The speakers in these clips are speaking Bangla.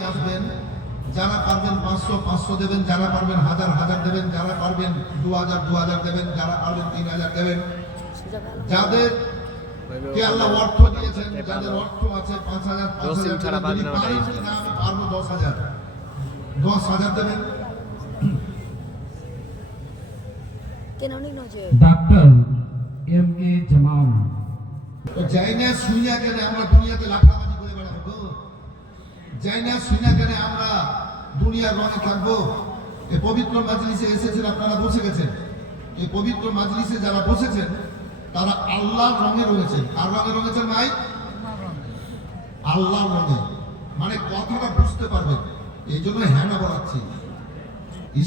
নিয়ে আসবেন। যারা পারবেন 500 500 দেবেন, যারা পারবেন 1000 দেবেন, যারা পারবেন 2000 দেবেন, যারা পারবেন 3000 দেবেন। যাদের কে আল্লাহ অর্থ দিয়েছেন, যাদের অর্থ আছে 5000 5000 আমি পারবো 10,000 দেবেন। Doctor M.A. জামান। তো যাই না শুনিয়া কেন আমরা দুনিয়াতে লাফালাফি করে বেড়াবো? যাই না শুনিয়া কেন আমরা দুনিয়ার রঙে থাকবো? এই পবিত্র মাজলিসে এসেছেন, আপনারা বসে গেছেন। এই পবিত্র মাজলিসে যারা বসেছেন তারা আল্লাহর রঙে রয়েছেন। কার রঙে রয়েছেন ভাই? আল্লাহর রঙে। মানে কথাটা বুঝতে পারবেন। এই জন্য হ্যাঁ না বলাচ্ছি।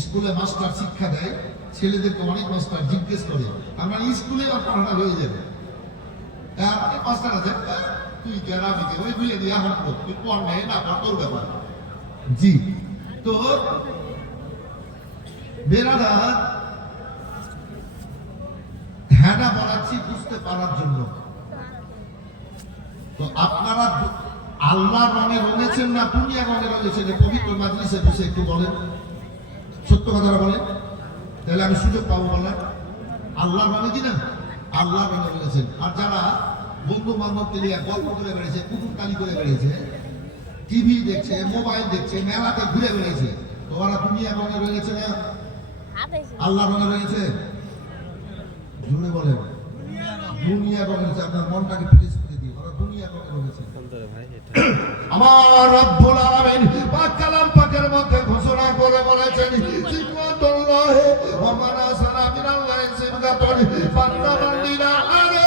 স্কুলে মাস্টার শিক্ষা দেয়, ছেলেদেরকে অনেক মাস্টার জিজ্ঞেস করে, আমার স্কুলে পড়াটা হয়ে যাবে। অনেক মাস্টার আছে, তুই গ্রামে ওই বুঝে দিয়ে আমার তুই পড় নেই না তোর ব্যাপার। জি, তো বেরাদা হ্যাঁ বলাচ্ছি বুঝতে পারার জন্য। তো আপনারা আল্লাহ রঙে রঙেছেন না দুনিয়া রঙে রঙেছেন? পবিত্র মাজলিসে বসে একটু বলেন, সত্য কথাটা বলেন, তাহলে আমি সুযোগ পাবো বলার। আল্লাহ রঙে কিনা আল্লাহ রঙে রঙেছেন। আর যারা বন্ধু বান্ধবকে নিয়ে গল্প করে বেড়েছে, কুটুমকালি করে বেড়েছে, টিভি দেখছে, মোবাইল দেখছে, মেলাতে ঘুরে বেড়েছে, তো ওরা দুনিয়া রঙে রয়েছে না আল্লাহ রঙে রয়েছে? জুড়ে বলেন দুনিয়া রঙে রয়েছে। আপনার মনটাকে ফ্রেশ করে দিয়ে ওরা দুনিয়া রঙে রয়েছে। আমার রব্বুল আলামিন পাক কালাম পাকের মধ্যে ঘোষণা করে বলেছেন, সিফাতুল্লাহি ওয়া মানাসানা মিনাল্লাহি সিফাতুন বান্দা বান্দিরা আরে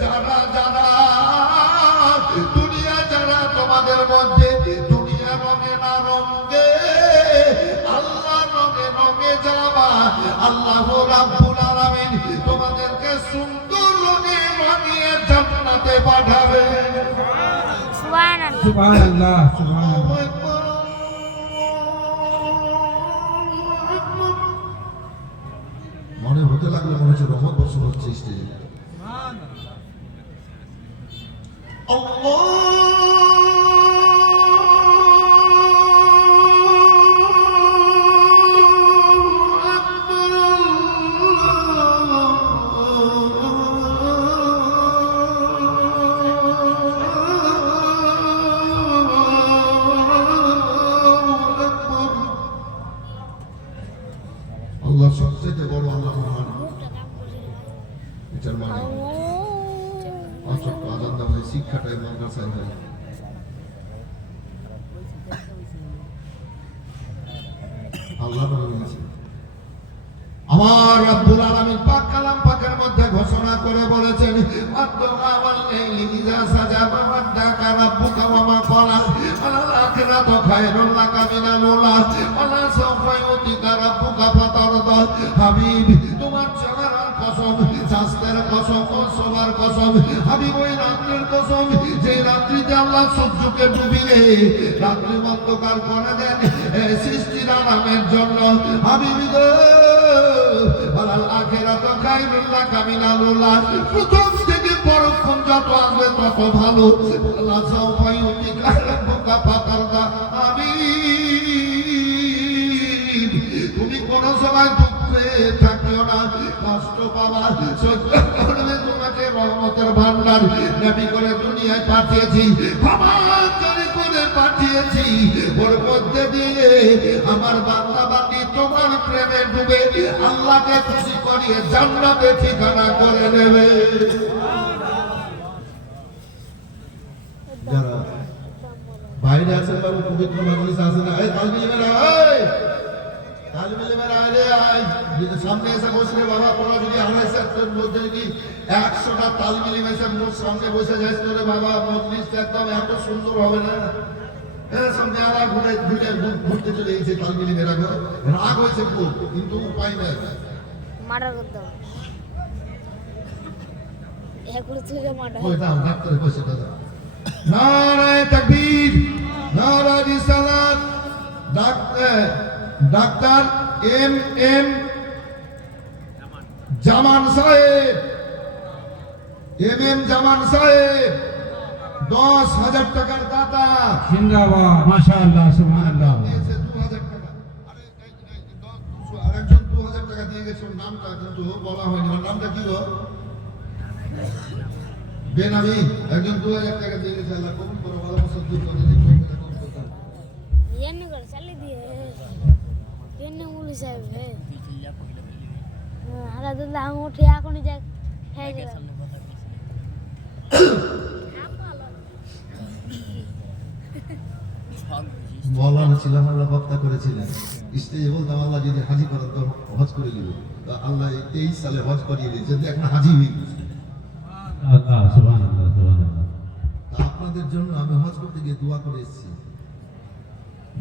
যারা দুনিয়া যারা তোমাদের মধ্যে দুনিয়া রঙে না রঙে আল্লাহ রঙে রঙে যাবা, আল্লাহ রাব্বুল আলামিন তোমাদেরকে সুন্দর রঙে রঙিয়ে জান্নাতে পাঠাবে। সুবহানাল্লাহ সুবহানাল্লাহ সুবহানাল্লাহ। মনে হতে লাগলো মনে হচ্ছে রহমত বর্ষণ হচ্ছে স্টেজে। আল্লাহ সবচেয়ে বড়, আল্লাহ মহান। এটার মানে আজান দেওয়া হয়, শিক্ষাটাই মাদ্রাসায় হয়। আল্লাহ বলেছেন, আমার রব্বুল আলামিন পাক কালাম পাকের মধ্যে ঘোষণা করে বলেছেন, আদদুআ ওয়াল লাইলি ইযা সাজা ওয়াদাকা রাব্বুকা ওয়া মা ক্বালা আলাল আখিরাতু খায়রুল লাকা মিনাল উলা ওয়ালা সাওফা ইউতিকা রাব্বুকা ফাতারদা। হাবিব তোমার চেহারার কসম, স্বাস্থ্যের কসম, সবার কসম, হাবিব ওই রাত্রির কসম যে রাত্রিতে আল্লাহ সূর্যকে ডুবিয়ে রাত্রি অন্ধকার করে দেন সৃষ্টির আরামের জন্য। হাবিব গো ওয়ালাল আখিরাতু খায়রুল লাকা মিনাল উলা, প্রথম থেকে পরক্ষণ যত আসবে তত ভালো। আল্লাহ সাওফা ইউতিকা রাব্বুকা ফাতারদা। হাবিব তুমি কোন সময় দুঃখে থাকিও না, কষ্ট পাবা সহ্য করবে। তোমাকে রহমতের ভান্ডার নবী করে দুনিয়ায় পাঠিয়েছি, ক্ষমাকারী করে পাঠিয়েছি। ওর মধ্যে দিয়ে আমার বান্দা বান্দি তোমার প্রেমে ডুবে আল্লাহকে খুশি করিয়ে জান্নাতে ঠিকানা করে নেবে। যারা বাইরে আছেন বাবু, পবিত্র মাজলিস আছে না, এই তালমিলেরা, এই তালমিলেরা আরে আয় সামনে এসে বসলে বাবা, তোরা যদি 250 মধ্যে যদি 100টা তালমিলি এসে মোর সামনে বসে যাস তোরে বাবা, মজলিসটা একদম এত সুন্দর হবে না। এর সামনে আলা ঘুরে ঘুরে ঘুরতে চলে গেছে তালমিলি মেরা, রাগ হয়েছে খুব, কিন্তু উপায় নাই, মারা করতে হবে। এগুলো থেকে মারা ওই দাও ডাক্তার বসে দাদা। নারায়ে তাকবীর, নারায়ে রিসালাত। Doctor M.M. জামান সাহেব এম জামান সাহেব 10,000 টাকার দাতা জিন্দাবাদ মাশাআল্লাহ সুবহানাল্লাহ দিয়েছে 2,000 টাকা। আরে আরেকজন 2,000 টাকা দিয়ে গেছে, ওর নামটা কিন্তু বলা হয়নি। ওর নামটা কি গো? বেনামি। একজন 2,000 টাকা দিয়ে গেছে। আল্লাহ কবুল করো, ভালো মসল দূর করে দিন। এমনি করে চালিয়ে দিয়ে এমনি মুলি সাহেব আলাদুল্লাহ আমি উঠে এখনই যাক হয়ে গেল মৌলানা ছিলাম, আল্লাহ বক্তা করেছিলেন। স্টেজে বলতাম আল্লাহ যদি হাজি করেন তো হজ করে দিবে। তো আল্লাহ 23 সালে হজ করিয়ে দিয়েছে, এখন হাজি হয়ে গেছে। আল্লাহ সুবহানাল্লাহ সুবহানাল্লাহ তা আপনাদের জন্য আমি হজ করতে গিয়ে দোয়া করে এসেছি।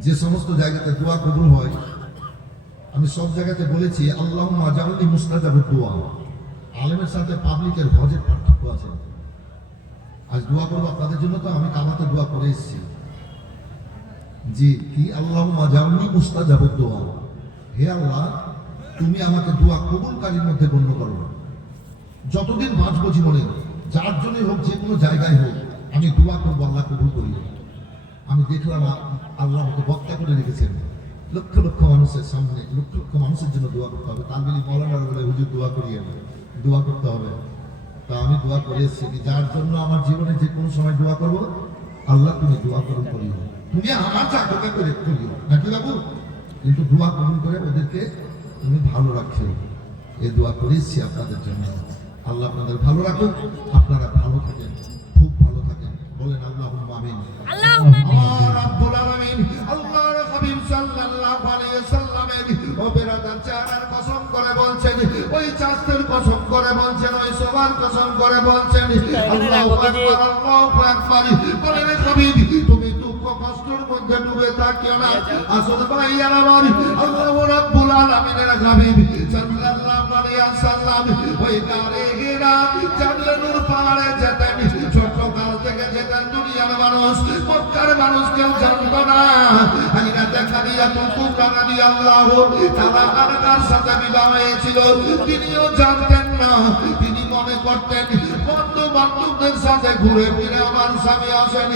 যে সমস্ত জায়গাতে দোয়া কবুল হয়, আমি সব জায়গাতে বলেছি আল্লাহুম্মা জাআলনি মুস্তাজাবুদ দুআ। আলেমের সাথে পাবলিকের হজের পার্থক্য আছে। আজ দোয়া করবো আপনাদের জন্য, তো আমি কাবাতে দোয়া করে এসেছি। জি কি আল্লাহুম্মা জাআলনি মুস্তাজাবুদ দুআ। হে আল্লাহ, তুমি আমাকে দোয়া কবুলকারীর মধ্যে গণ্য করো। যতদিন বাঁচবো জীবনে, যার জন্যই হোক, যে কোনো জায়গায় হোক, আমি দোয়া করবো আল্লাহ কবুল করি। আমি দেখলাম আল্লাহ আমাকে বক্তা করে রেখেছেন। লক্ষ লক্ষ মানুষের সামনে, লক্ষ লক্ষ মানুষের জন্য দোয়া করতে হবে। তার বলি মৌলানার বলে হুজুর দোয়া করিয়ে দোয়া করতে হবে। তা আমি দোয়া করে এসেছি কি যার জন্য আমার জীবনে যে কোনো সময় দোয়া করবো, আল্লাহ তুমি দোয়া কবুল করিও। তুমি আমার চাকরকে করে করিও নাকি বাবু, কিন্তু দোয়া কবুল করে ওদেরকে তুমি ভালো রাখিও। এই দোয়া করে এসেছি আপনাদের জন্য। আল্লাহ আপনাদের ভালো রাখুক, আপনারা ভালো থাকেন, খুব ভালো থাকেন। বলেন আল্লাহুম্মা আমিন। আল্লাহুম্মা আমার রাব্বুল আলামিন আল্লাহর হাবিব সাল্লাল্লাহু আলাইহি সাল্লামের ওপেরাদার চেহারার কসম করে বলছেন, ওই চাঁদের কসম করে বলছেন, ওই সোবার কসম করে বলছেন, আল্লাহু আকবার আল্লাহু আকবার। বলেন হাবিব, তুমি দুঃখ কষ্টের মধ্যে ডুবে থাকিও না। আসল ভাইয়ার আমার আল্লাহ রাব্বুল আলামিনের হাবিব সাল্লাল্লাহু আলাইহি সাল্লাম ওই গারে গিরা জান্নাতুল পাহাড়ে যেতেন। ছোট কাল থেকে যেতেন, দুনিয়ার মানুষ, মক্কার মানুষ কেউ জানতো না। হালিমাতে খাদিজাতুল কুবরা রাদিয়াল্লাহু তাআলা আনহার সাথে বিবাহ হয়েছিল, তিনিও জানতেন না। তিনি মনে করতেন বন্ধু বান্ধবদের সাথে ঘুরে ফিরে আমার স্বামী আসেন,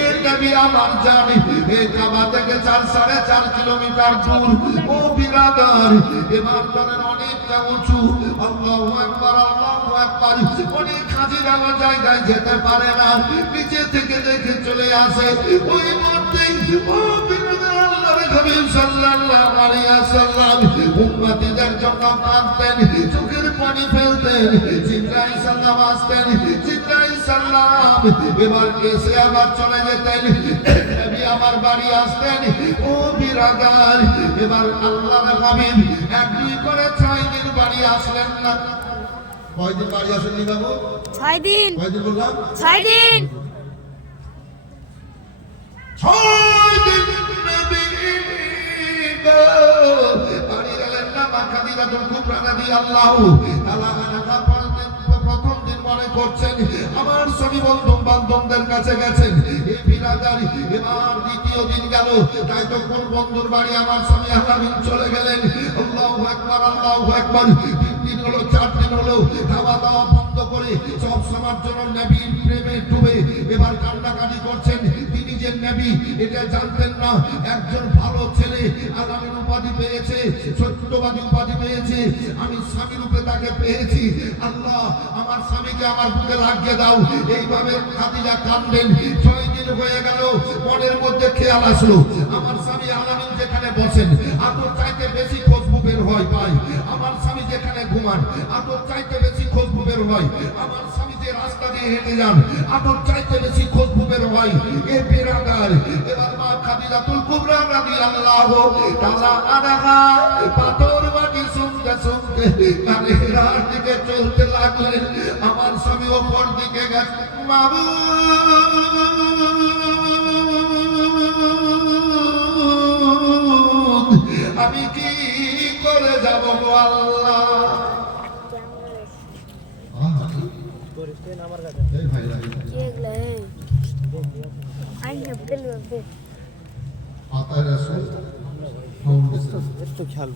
এর নবী আমার জানি। এই কাবা থেকে 4.5 কিলোমিটার দূর। ও বিরাদার, এবার করেন অনেকটা উঁচু। আল্লাহু আকবার আল্লাহু আকবার। অনেক হাজিরা আমার জায়গায় যেতে পারে না, নিচে থেকে দেখে চলে আসে। ওই মধ্যে ও বিরাদার আল্লাহর হাবিব সাল্লাল্লাহু আলাইহি সাল্লাম উম্মতিদের জন্য কাঁদতেন, চোখের পানি ফেলতেন। জিবরাইল সাল্লাম আসতেন, জিবরাইল সাল্লাম এবার এসে আবার চলে যেতেন। নবী আমার বাড়ি আসতেন। ও বিরাদার, এবার আল্লাহর হাবিব 1-2 করে 6 দিন বাড়ি আসলেন না। কয়দিন বাড়ি আসেননি বাবু? 6 দিন কয়দিন বললাম? 6 দিন 6 দিন নবী বাড়ি গেলেন না। মা খাদিজাতুল কুবরা রাদিয়াল্লাহু তাআলা আনহা প্রথম দিন মনে করছেন আমার স্বামী বন্ধু বান্ধবদের কাছে গেছেন। এই বিরাদারি এবার দ্বিতীয় দিন গেল, তাই তো কোন বন্ধুর বাড়ি আমার স্বামী আলামিন চলে গেলেন। আল্লাহু আকবার আল্লাহু আকবার। 3 দিন হলো, 4 দিন হলো, খাওয়া দাওয়া বন্ধ করে সব সময়ের জন্য নবীর প্রেমে ডুবে এবার কান্নাকাটি করছেন। তিনি যে নবী এটা জানতেন না। একজন ভালো ছেলে আলামিন উপাধি পেয়েছে, সত্যবাদী উপাধি পেয়েছে, আমি স্বামী রূপে তাকে পেয়েছি। আল্লাহ আমার স্বামীকে আমার বুকে লাগিয়ে দাও। এইভাবে খাদিজা কাঁদলেন। 6 দিন হয়ে গেল, মনের মধ্যে খেয়াল আসলো আমার স্বামী আলামিন যেখানে বসেন আতর চাইতে বেশি খুশবু বের হয় পাই। আমার স্বামী যেখানে ঘুমান আতর চাইতে বেশি খুশবু বের হয়। আমার স্বামী যে রাস্তা দিয়ে হেঁটে যান আতর চাইতে বেশি খুশবু বের হয়। এ বিরাদার, এবার মা খাদিজাতুল কুবরা রাদিয়াল্লাহু তাআলা আনহা পাথর বাটি শুনতে শুনতে কালেরার দিকে চলতে লাগলেন। আমার স্বামী ওপর দিকে গেছে। বাবু আমি কি করে যাব গো আল্লাহ? এই ভাই এগুলো আইনে ফেলবে আতায় রাসূল ফাউন্ডেশন একটু খেয়াল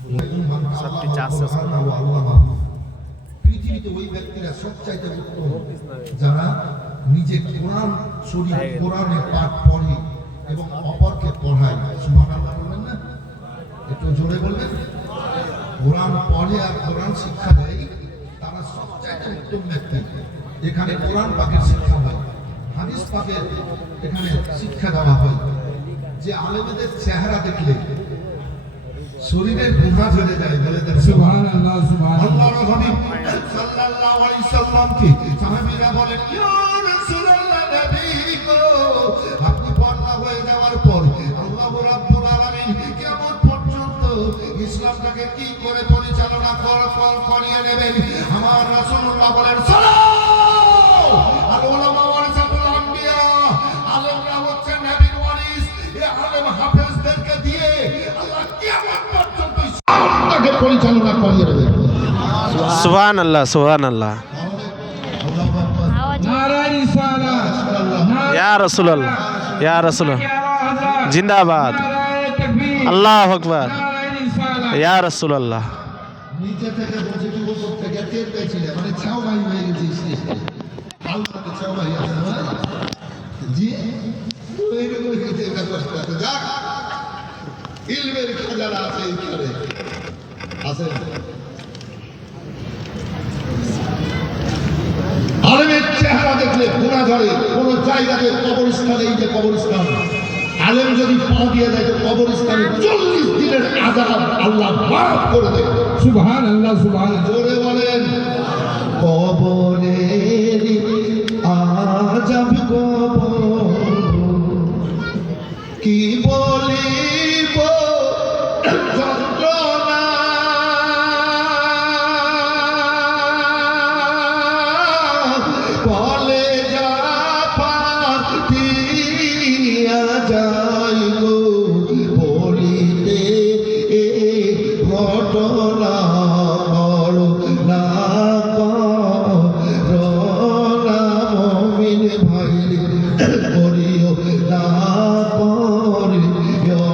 সবটি চাষ পৃথিবীর পৃথিবীতে ওই ব্যক্তিরা সবচাইতে উত্তম যারা নিজে কোরআন শরীফ কোরআনে পাঠ পড়ে এবং অপরকে পড়ায়। সুবহানাল্লাহ বলবেন না? একটু জোরে বলবেন। কোরআন পড়ে আর কোরআন শিক্ষা দেয়, তারা সবচাইতে উত্তম ব্যক্তি। এখানে কোরআন পাকের শিক্ষা হয়, হাদিস পাকের এখানে শিক্ষা দেওয়া হয়। যে আলেমদের চেহারা দেখলে শরীরের বোঝা ঝরে যায়, বলে দেন সুবহানাল্লাহ সুবহানাল্লাহ। আল্লাহর হাবিব সাল্লাল্লাহু আলাইহি সাল্লামকে সাহাবীরা বলেন, ইয়া রাসূলুল্লাহ, নবী গো, আপনি পর্দা হয়ে যাওয়ার পর আল্লাহ রাব্বুল আলামিন কিয়ামত পর্যন্ত ইসলামটাকে কি করে পরিচালনা করিয়ে নেবেন? আমার রাসূলুল্লাহ বলেন, সালাম আল উলামা ওয়ারাসাতুল আম্বিয়া, আলেমরা হচ্ছেন নবীর ওয়ারিস। এই আলেম হাফেজদেরকে দিয়ে আল্লাহ কিয়ামত পর্যন্ত ইসলামটাকে পরিচালনা করিয়ে নেবেন। সুবহানাল্লাহ সুবহানাল্লাহ। আওয়াজ নারায়ে রিসালাত, ইয়া রাসূলুল্লাহ ইয়া রাসূলুল্লাহ, হযরত, জিন্দাবাদ, নারায়ে তাকবীর, আল্লাহু আকবার, নারায়ে রিসালাত। ইয়া রাসূলুল্লাহ। নিচে থেকে বলছে কি উপর থেকে টের পেয়েছিলে, মানে ছাও ভাই হয়ে গেছিস আল্লাহকে ছাও ভাই আছে না? জি ওইরকম হয়ে গেছে ব্যাপারটা। তো যাক, ইলমের খাজানা আছে এইখানে আছে। আলেমের চেহারা দেখলে গুণা ধরে। কোন জায়গাতে কবরস্থান, এই যে কবরস্থান, আলেম যদি পা দিয়ে দেয় তো কবরস্থানে 40 দিনের আযাব আল্লাহ মাফ করে দেয়। সুবহানাল্লাহ সুবহানাল্লাহ। জোরে বলেন, কবরের আযাব কবর কি বলিব যন্ত্রণা, বলে যা পাতিয়া যায় গো বলিতে এ ঘটনা করুণা করুণা মমিন ভাই করিও না করিও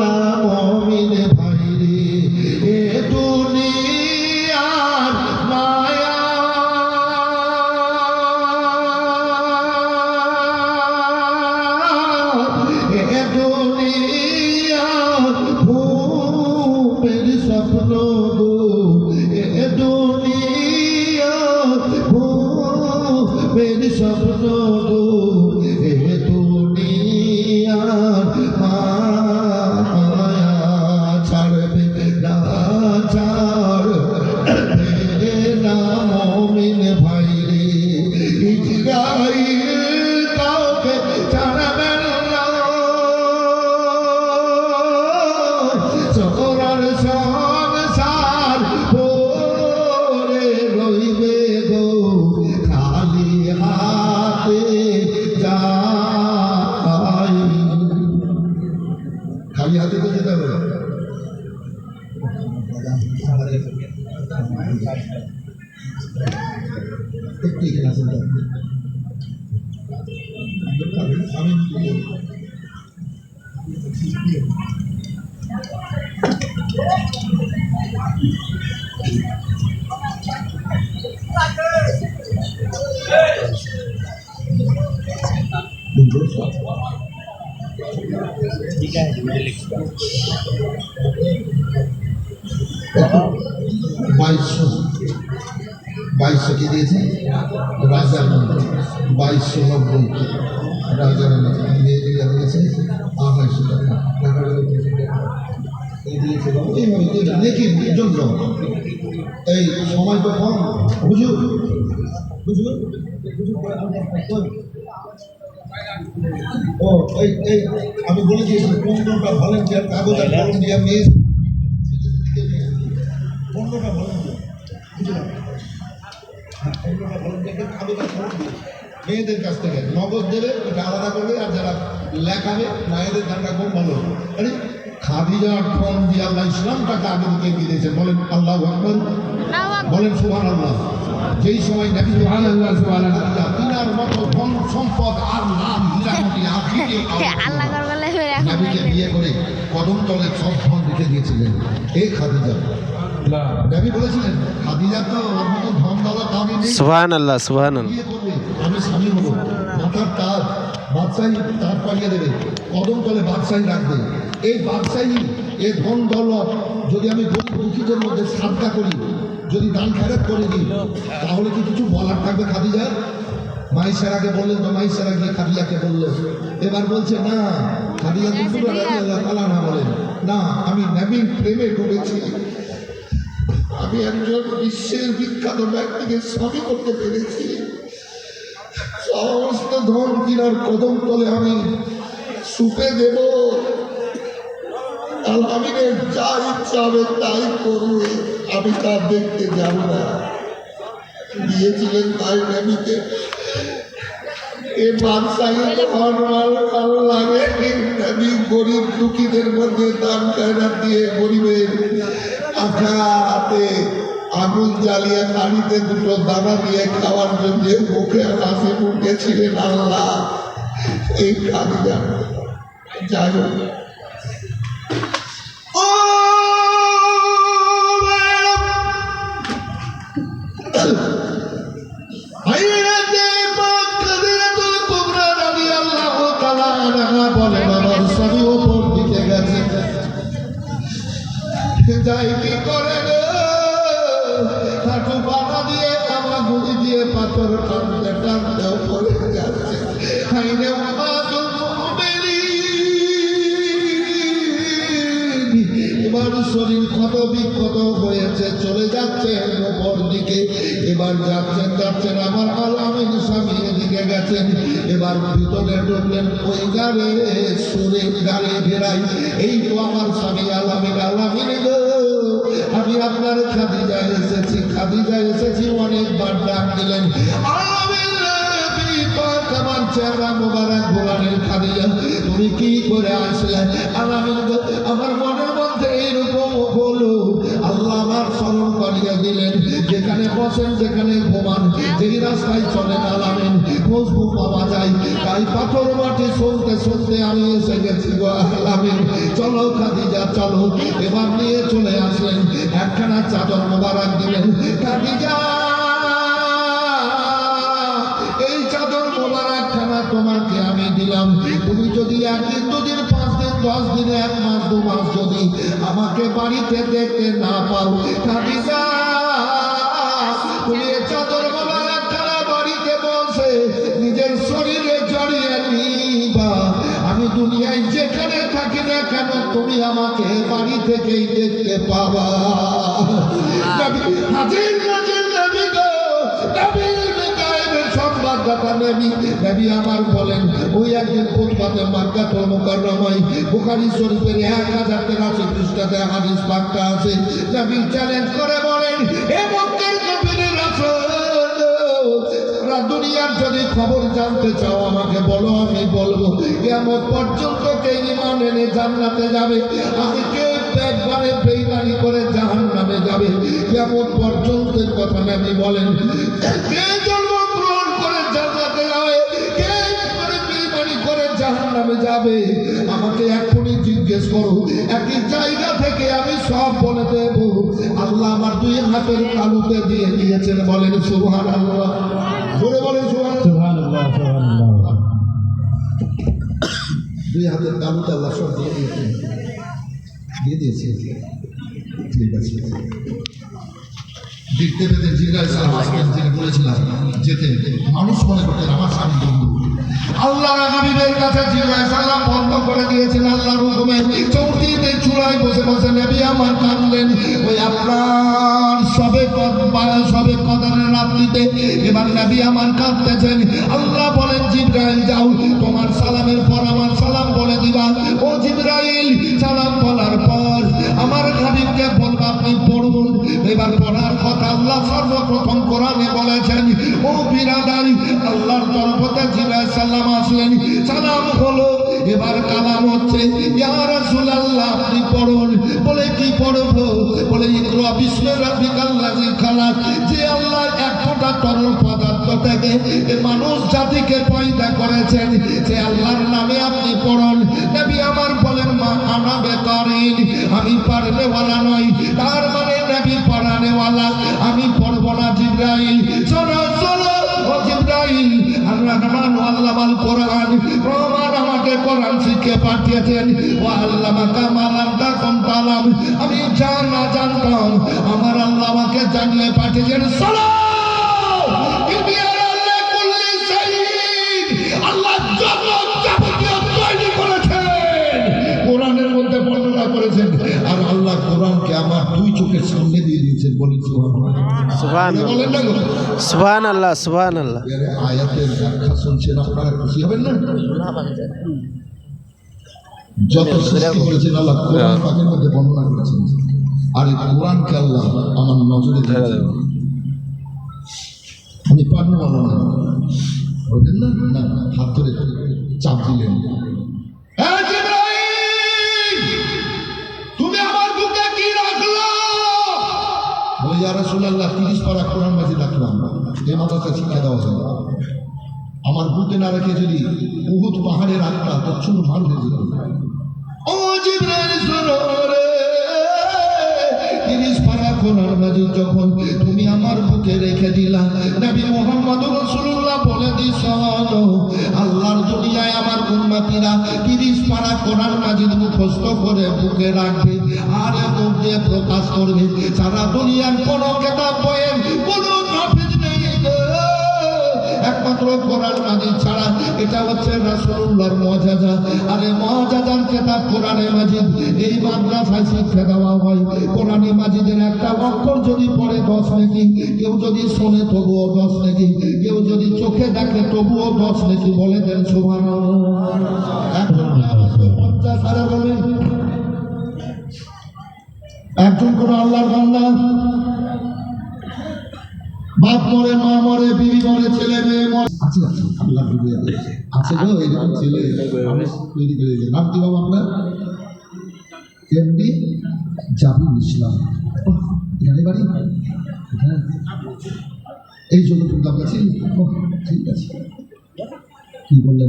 না মমিন ভাই রে। এ দুনিয়ার মায়া এ দুনিয়া ঘুমের স্বপ্ন গো, এ দুনিয়া ঘুমের স্বপ্ন গো, এ দুনিয়া মায়া ছাড়বে না ছাড়বে না মমিন ভাই রে। ইসরাইল কাউকে ছাড়বে না, চোরার সংসার পড়ে রইবে গো, খালি হাতে যাই। খালি হাতে তো যেতে হবে। একটু এখানে আসেন তো। আমি বাইশশো কি দিয়েছে রাজার মন্ত্রী, 2290 রাজার দিয়েছে 2800 টাকা। টাকাটা দিয়েছে এইভাবে নেকির জন্য। এই সময় তো কম, বুঝুন বুঝুন ও এই এই আমি বলে দিয়েছি 15টা ভলেন্টিয়ার কাগজ আর কলম দিয়ে মেয়ে 15টা ভলেন্টিয়ার, বুঝলেন? 15টা ভলেন্টিয়ারকে কাগজ আর কলম দিয়ে মেয়েদের কাছ থেকে নগদ দেবে, ওটা আলাদা করবে, আর যারা লেখাবে মায়েদের দান রাখবেন। বলো আরে খাদিজার ফর্ম দিয়ে আল্লাহ ইসলামটাকে আগে দিকে দিয়ে দিয়েছেন। বলেন আল্লাহু আকবার, বলেন সুবহানাল্লাহ। যেই সময় নবী সুবহানাল্লাহ সুবহানাল্লাহ। তিনার মতো ধন সম্পদ আর নাম হীরামতি আল্লাহ করবলে নবীকে বিয়ে করে কদম তলে সব ধন রেখে দিয়েছিলেন। এই খাদিজা নবী বলেছিলেন খাদিজা তো ওর মতো ধন দৌলত কাউরি নেই, সুবহান আল্লাহ সুবহান আল্লাহ বিয়ে করবে, আমি স্বামী হবো, মাথার তাজ বাদশাহী তার পাইয়ে দেবে, কদম তলে বাদশাহী রাখবে। এই বাদশাহী এই ধন দৌলত যদি আমি গরিব দুঃখীদের মধ্যে সাদকা করি, যদি দান খেরাত করে দিই, তাহলে কি কিছু বলার থাকবে খাদিজা? মাইশারাকে বললেন তো, মাইশারা গিয়ে খাদিজাকে বললো। এবার বলছে না, খাদিজা না বলেন না, আমি নবীর প্রেমে করেছি, আমি একজন বিশ্বের বিখ্যাত ব্যক্তিকে স্বামী করতে পেরেছি, সমস্ত ধন কিনার কদম তলে আমি সুপে দেব, আলমিনের যা ইচ্ছা হবে তাই করবে, আমি তা দেখতে যাব না। দিয়েছিলেন তাই নবীকে। এ বাদশাহী ভালো লাগে, নবী গরিব দুঃখীদের মধ্যে দান খয়রাত দিয়ে গরিবের আখাতে আগুন জ্বালিয়ে নাড়িতে দুটো দানা দিয়ে খাওয়ার জন্য মুখে হাসি মুখে ছিলেন আল্লাহ। এই খাদিজা যাই হোক, যাই কি করে হাঁটু পাতা দিয়ে আমার গুড়ি দিয়ে পাথর টানতে টানতেও পড়ে যাচ্ছে। এবার শরীর ক্ষত বিক্ষত হয়েছে, চলে যাচ্ছে ওপর দিকে। এবার যাচ্ছেন যাচ্ছেন আমার আলামিন স্বামী এদিকে গেছেন। এবার ভিতরে ঢুকলেন, ওই গাড়ে সুরে গাড়ি ফেরাই, এই তো আমার স্বামী আলামিন। আলামিন গো, আমি আপনার খাদিজা এসেছি, খাদিজা এসেছি, অনেকবার ডাক দিলেন। আলামিন আমার চেহারা মোবারক ভোলানের খাদিজা, তুমি কি করে আসলে? আলামিন গো, আমার মনের মধ্যে এইরকম হলো, আল্লাহ আমার স্মরণ করিয়ে দিলেন, যেখানে বসেন যেখানে ঘুমান যেই রাস্তায় চলেন আলামিন খুশবু পাওয়া যায়, তাই পাথর মাটি শুনতে শুনতে আমি এসে গেছি গো আলামিন। চলো খাদিজা চলো। এবার নিয়ে চলে আসলেন, একখানা চাদর মোবারক দিলেন। খাদিজা, এই চাদর মোবারকখানা তোমাকে আমি দিলাম, তুমি যদি একদিন দুদিন 5 দিন 10 দিনে 1 মাস 2 মাস যদি আমাকে বাড়িতে দেখতে না পাও, খাদিজা তুমি এই চাদর মোবারকখানা বাড়িতে বসে নিজের শরীরে জড়িয়ে নিবা। আমি দুনিয়ায় যেখানে থাকি না কেন তুমি আমাকে বাড়ি থেকেই দেখতে পাবা। হাজির নাজির নবী গো, সংবাদদাতা নবী, নবী আমার বলেন, ওই একদিন ফুটপাতে মক্কাতুল মুকাররমায় বুখারী শরীফের 1083 পৃষ্ঠাতে হাদিস পাকটা আছে। নবী চ্যালেঞ্জ করে বলেন, হে মক্কার কাফিরের রাসূল, দুনিয়ার যদি খবর জানতে চাও আমাকে বলো, আমি বলবো। কিয়ামত পর্যন্ত কে ঈমান এনে জান্নাতে যাবে, আমি কে একবারে বেঈমানি করে জাহান্নামে যাবে, কিয়ামত পর্যন্ত কথা নবী বলেন। কে জন্মগ্রহণ করে জান্নাতে যাবে, কে একবারে বেঈমানি করে জাহান্নামে যাবে, আমাকে এখনই জিজ্ঞেস করো, একই জায়গা থেকে আমি সব বলে দেব। আল্লাহ আমার 2 হাতের তালুতে দিয়ে দিয়েছেন, বলেন সুবহানাল্লাহ। জোরে বলেন সুবহানাল্লাহ। 2 হাতের তালুতে আল্লাহ সব দিয়ে দিয়েছেন, দিয়ে দিয়েছে। ঠিক আছে, দেখতে পেতে জিবরাইল সালাম আসলেন, যিনি বলেছিলাম যেতে মানুষ মনে করতেন আমার স্বামী বন্ধু। আল্লাহর হাবিবের কাছে জিবরাইল সালাম বন্ধ করে দিয়েছেন আল্লাহর হুকুমে। চৌকিতে চূড়ায় বসে বসে নবী আমার কাঁদলেন। ওই আপনার সবে কদরের রাত্রিতে এবার নবী আমার কাঁদতেছেন। আল্লাহ বলেন, জিবরাইল যাও, তোমার সালামের পর আমার সালাম বলে দিবা। ও জিবরাইল, সালাম বলার পর আমার হাবিবকে বলবা আপনি পড়ুন। এবার পড়ার কথা আল্লাহ সর্বপ্রথম কোরআনে বলেছেন। ও বিরাদারি, আল্লাহর তরফ থেকে জিবরাইল সালাম আসলেন, সালাম হলো, এবার কালাম হচ্ছে। ইয়া রাসূলুল্লাহ আপনি পড়ুন। বলে কি পড়বো? বলে ইকরা বিসমি রাব্বিকাল্লাযী খালাক। যে আল্লাহ এক ফোঁটা তরল পদার্থ থেকে মানুষ জাতিকে পয়দা করেছেন, যে আল্লাহর নামে আপনি পড়ুন। নবী আমার বলেন, মা আনা বেকারিন, আমি পারলেওয়ালা নই। তার মানে নবী পড়ানেওয়ালা, আমি পড়ব না জিবরাইল। চলো চলো ও জিবরাইল, আল্লাহ রহমান আল্লামাল কোরআন, রহমান আমাকে কোরআন শিখে পাঠিয়েছেন। ও আল্লামাকা মা লাম তাকুন তালাম, আমি যা না জানতাম আমার আল্লাহ আমাকে জানিয়ে পাঠিয়েছেন। চলো আল্লাহ জগৎ যাবতীয় তৈরি করেছেন, কোরআনের মধ্যে বর্ণনা করেছেন। আর আল্লাহ কোরআনকে আমার দুই চোখের সামনে দিয়ে দিয়েছেন। বলেন সুবহানাল্লাহ, বলেন না গো। সুবহানাল্লাহ, সুবহানাল্লাহ। এর আয়াতের ব্যাখ্যা শুনছেন আপনারা খুশি হবেন না? যত সৃষ্টি করেছেন আল্লাহ কোরআন পাকের মধ্যে বর্ণনা করেছেন। আর এই কোরআনকে আল্লাহ আমার নজরে দিয়েছেন। আমি পারবো বলো না, বলবেন না, না হাত ধরে চাপ দিলেন। তুমি আমার বুকে কি রাখলো? বলে ইয়া রাসূলুল্লাহ 30 পারা কোরআন মাজিদ রাখলাম। এই মাদ্রাসা শিক্ষা দেওয়া যায়। আমার বুকে না রেখে যদি উহুদ পাহাড়ে রাখতাম তো চুর ভার হয়ে যেত। ও জিবরাইল শোনো রে, 30 পারা কোরআন মাজিদ যখন তুমি আমার বুকে রেখে দিলা, নবী মুহাম্মদুর রাসূলুল্লাহ বলে দিয়েছেন আল্লাহর দুনিয়ায় আমার উম্মতিরা 30 পারা কোরআন মাজিদ মুখস্থ করে বুকে রাখবে আর মুখ দিয়ে প্রকাশ করবে। সারা দুনিয়ার কোনো কিতাব বইয়ের কোনো নাফিজ নেই গো, একমাত্র কোরআন মাজিদ ছাড়া। এটা হচ্ছে রাসূলুল্লাহর মুআজিজা। আরে মুআজিজার কিতাব কোরআনে মাজিদ। এই মাদ্রাসায় শিক্ষা দেওয়া হয়। কোরআনে মাজিদের একটা অক্ষর যদি পড়ে 10 নেকি, কেউ যদি শোনে তবুও 10 নেকি, কেউ যদি চোখে দেখে তবুও 10 নেকি। বলে দেন সুবহানাল্লাহ। একজন 50 হাজার বলেন, একজন কোন আল্লাহর বান্দা, বাপ মরে, মা মরে, বিবি মরে, ছেলে মেয়ে মরে, আছে আছে আল্লাহ বিবি আছে গো। এইরকম ছেলে মানুষ তৈরি করে দিয়েছে। নাম কি বাবা আপনার? এমডি জাবির ইসলাম। এখানে বাড়ি? হ্যাঁ, এই জন্য প্রোগ্রাম আছে। ঠিক আছে, কি বললেন?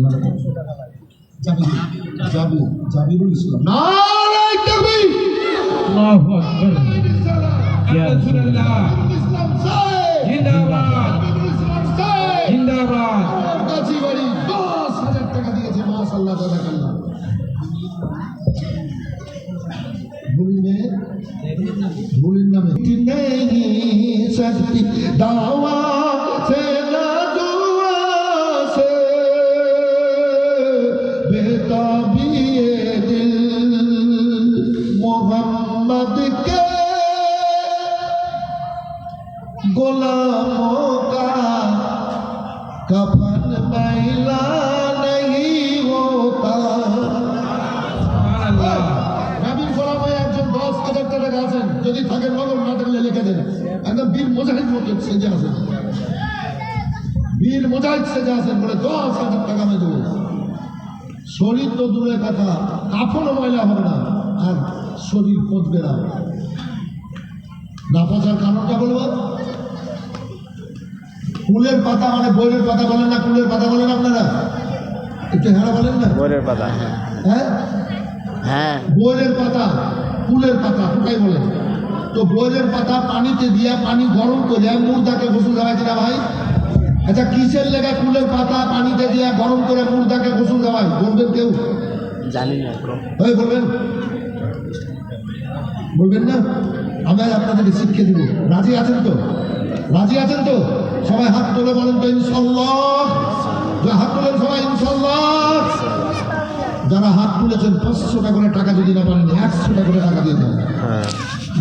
জাবিরুল ইসলাম। নারায়ে তাকবীর, আল্লাহু আকবার, ইয়া রাসূলুল্লাহ, জিন্দাবাদ, জিন্দাবাদ। কাছি বাড়ি 10,000 টাকা দিয়েছে। মাশাআল্লাহ, জাযাকাল্লাহ। ভুলিন নামে नहीं सकती दावा से ना दुआ से बेताबी ये दिल मोहम्मद के गुलामों का कफन मैला नहीं होता। নবীর গোলামে একজন 10,000 টাকা আছেন, যদি থাকে নগর না থাকলে লিখে দেন। একদম বীর মুজাহিদ মতো সেজে আছেন, বীর মুজাহিদ সেজে আছেন, বলে 10,000 টাকা আমি দেবো। শরীর তো দূরের কথা, কাফনও ময়লা হবে না আর শরীর পচবে না। না পচার কারণটা বলবো, ফুলের পাতা মানে বইয়ের পাতা বলেন না, ফুলের পাতা বলেন আপনারা? একটু হ্যাঁ বলেন না। বইয়ের পাতা, হ্যাঁ হ্যাঁ, বইয়ের পাতা, ফুলের পাতা কোথায় বলেন? তো বইয়ের পাতা পানিতে দিয়া পানি গরম করে মুর্দাকে গোসল দেওয়া কিনা ভাই? আচ্ছা, কিসের লেগে ফুলের পাতা পানিতে দিয়া গরম করে মুর্দাকে গোসল দেওয়ায়? বলবেন কেউ? জানি না। ওই বলবেন, বলবেন না? আমি আপনাদেরকে শিখিয়ে দেবো। রাজি আছেন তো? রাজি আছেন তো? সবাই হাত তুলে বলেন তো ইনশাআল্লাহ। হাত তুলেন সবাই ইনশাআল্লাহ। যারা হাত তুলেছেন 500 টাকা করে টাকা যদি না পারেন 100 টাকা করে টাকা দিয়ে দেন।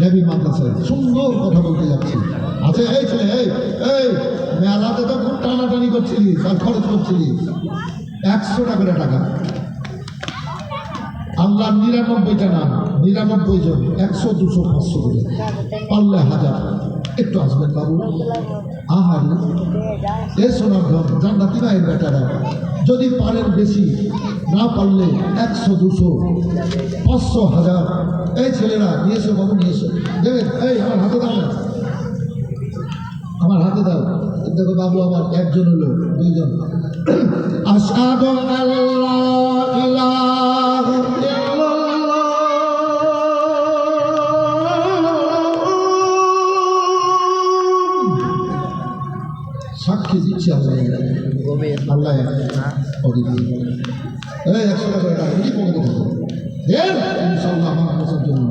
নবী মাদ্রাসায় সুন্দর কথা বলতে যাচ্ছি। আচ্ছা এই ছেলে, এই মেলাতে তো খুব টানাটানি করছিলি, আর খরচ করছিলি। 100 টাকা করে টাকা। আল্লাহ 99টা নাম, 99 জন, 100, 200, 500 করে, পারলে 1000। একটু আসবেন বাবু। আহারে এ সোনার ধন, জান্নাতি ভাইয়ের বেটারা, যদি পারেন বেশি, না পারলে 100, 200, 500, 1000। এই ছেলেরা নিয়ে এসো বাবু, নিয়ে এসো। দেবেন? এই আমার হাতে দাও না, আমার হাতে দাও। দেখো বাবু, আমার একজন হলো, 2 জন। আশহাদু আল্লা ইলাহা ইল্লাল্লাহ ইনশাআল্লাহ আল্লাহ ওকে এই 100 টাকা এটা কি পকেটে দেবো ইনশাআল্লাহ আমার কাছের জন্য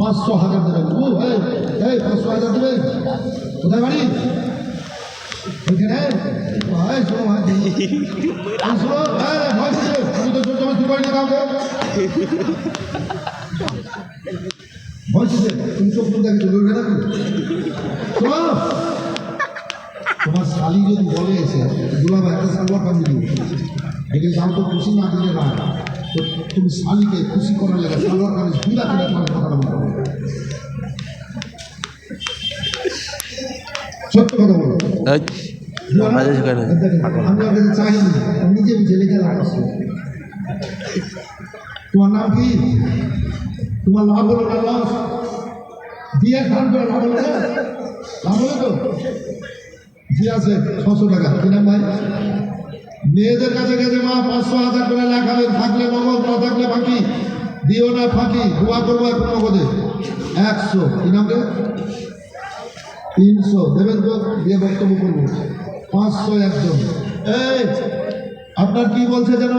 500,000 দেবেন ও এই 500,000 দেবেন কোথায় বাড়ি ওইখানে ভাই শোনো ভাই শোনো ভয় কিসে আমি তো জোর জমা করি না কাউকে ভয় কিসে তুমি চোখ মুখ দেখে চলে গেলে নাকি শোনো তোমার শালি যদি বলে এসে দুলাভাই একটা সালোয়ার কামিয়ে দিও একে দাম তো খুশি না দিলে না তো তুমি শালিকে খুশি করার লেগে সালোয়ার কামিজ দুলা কিনে তোমার কথা বলতে সত্য কথা বলো আমি আপনাকে চাইনি আমি নিজে জেলে গেলে আসছি তোমার নাম কি তোমার লাভ হলো না লাভ দিয়ে খান করে লাভ হলো না লাভ হলো তো জি আছে 600 টাকা কি নাম ভাই মেয়েদের কাছে গেছে মা 500,000 করে লেখাবেন থাকলে নগদ না থাকলে ফাঁকি দিও না ফাঁকি দোয়া করবো এখন নগদে 100 কি নাম রে 300 দেবেন তো দিয়ে বক্তব্য করবো 500 একজন এই আপনার কি বলছে যেন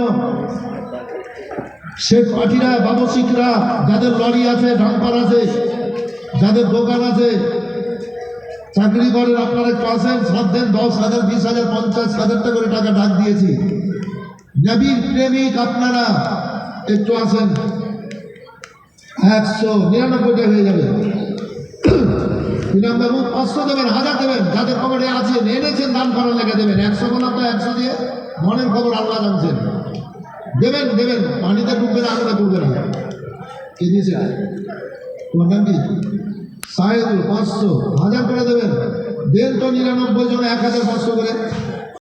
শেখ পাঠিরা বাবসিকরা যাদের লরি আছে ডাম্পার আছে যাদের দোকান আছে চাকরি করেন আপনারা একটু আসেন 7 দিন 10,000 20,000 50,000 টাকা করে টাকা ডাক দিয়েছি নবীর প্রেমিক আপনারা একটু আসেন 199 হয়ে যাবে বিনাম বাবু 500 দেবেন 1000 দেবেন যাদের খবরে আছে এনেছেন দান করার লেগে দেবেন 100 কোন আপনার 100 দিয়ে মনের খবর আল্লাহ জানছেন দেবেন দেবেন পানিতে ডুববে না আগুনে ডুববে না কে দিয়েছে তোমার নাম কি সাহেদুল 500 1000 করে দেবেন দেন তো 99 জন 1500 করে